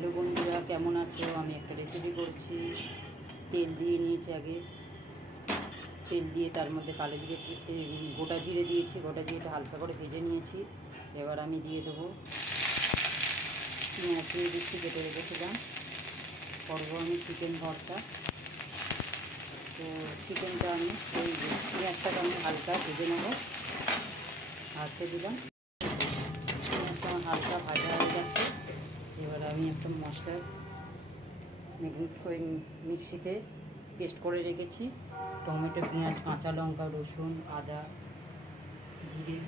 Hello বন্ধুরা, কেমন আছো? আমি একটা রেসিপি করছি। তেল দিয়ে নিয়েছি, আগে তেল দিয়ে তার মধ্যে কালো জিরে, গোটা জিরে দিয়েছি। গোটা জিরেটা হালকা করে ভেজে নিয়েছি। এবার আমি দিয়ে দেবো পেঁয়াজ দিয়ে দিচ্ছি, কেটে রেখেছিলাম। করবো আমি চিকেন ভর্তা। তো চিকেনটা আমি ওই পেঁয়াজটাকে আমি হালকা ভেজে নেবো। হাতে দিলাম, পেঁয়াজটা আমার হালকা ভাজা হয়ে যাচ্ছে। এবার আমি একটা মশলা মিক্সিতে পেস্ট করে রেখেছি। টমেটো, পেঁয়াজ, কাঁচা লঙ্কা, রসুন, আদা, জিরে,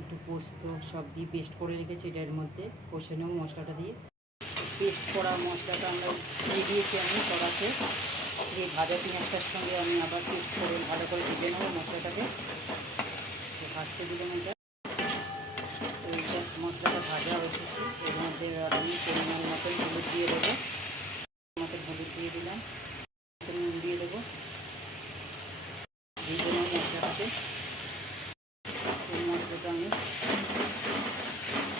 একটু পোস্ত সব দিয়ে পেস্ট করে রেখেছি। এটার মধ্যে কষে নেব মশলাটা দিয়ে। পেস্ট করা মশলাটা আমরা দিয়ে দিয়েছি আমি কড়াতে। দিয়ে ভাজা পেঁয়াজটার সঙ্গে আমি আবার পেস্ট করে ভালো করে ভেজে নেবো মশলাটাকে। ভাজতে দিলাম এটা। এইটা মশলাটা ভাজা হয়েছে। এর মধ্যে আমি পরিমাণ মতন হলুদ দিয়ে দেবো। হলুদ দিয়ে দিলাম, নুন দিয়ে দেবো। দিয়ে দিলাম মশলাটাকে। এই মশলাটা আমি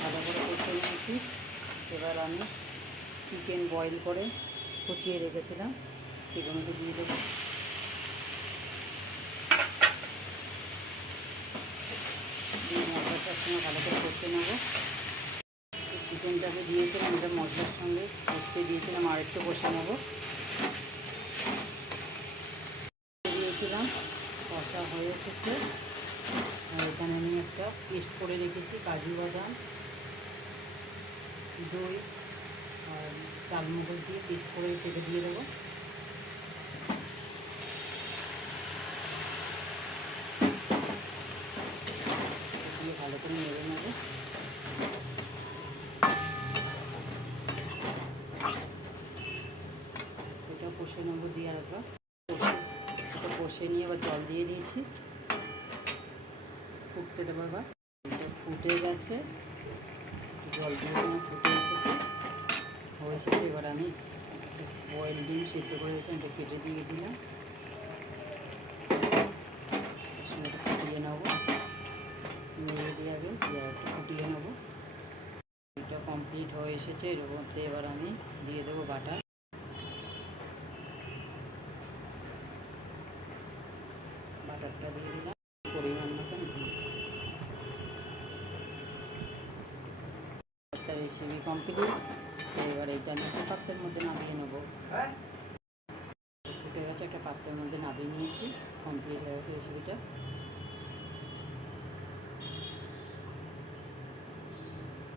ভালো করে কষে নিয়েছি। এবার আমি চিকেন বয়েল করে কুচিয়ে রেখেছিলাম, সেগুলোকে দিয়ে দেবো। দিয়ে মশলাটার সঙ্গে ভালো করে কষে নেবো। চিকেনটাকে দিয়েছিলাম, এটা মশলার সঙ্গে কষতে দিয়েছিলাম, আর একটু কষে নেবো। দিয়েছিলাম, কষা হয়ে এসেছে। আর এখানে আমি একটা পেস্ট করে রেখেছি কাজু বাদাম, দই আর চালমগজ দিয়ে পেস্ট করে সেটা দিয়ে দেবো। দিয়ে ভালো করে নেড়ে নেবো। এটা কষে নেবো, দিয়ে আর একবার এটা কষে নিয়ে এবার জল দিয়ে দিয়েছি, ফুটতে দেবো। এবার এটা ফুটে গেছে, জল দিয়ে ফুটে এসেছে, হয়ে এসেছে। এবার আমি বয়েল ডিম সেদ্ধ করে রেখেছি, এটা কেটে দিয়ে দিলাম। ফুটিয়ে নেবো, নেড়ে দিয়ে আগে ফুটিয়ে নেবো। এটা কমপ্লিট হয়ে এসেছে। এর মধ্যে এবার আমি দিয়ে দেবো বাটার। বাটারটা দিয়ে দিলাম, পরিমাণ মতন ঘি। একটা রেসিপি কমপ্লিট। এবার এইটা আমি একটা পাত্রের মধ্যে নামিয়ে নেবো। ফুটে গেছে, একটা পাত্রের মধ্যে নামিয়ে নিয়েছি। কমপ্লিট হয়ে গেছে রেসিপিটা।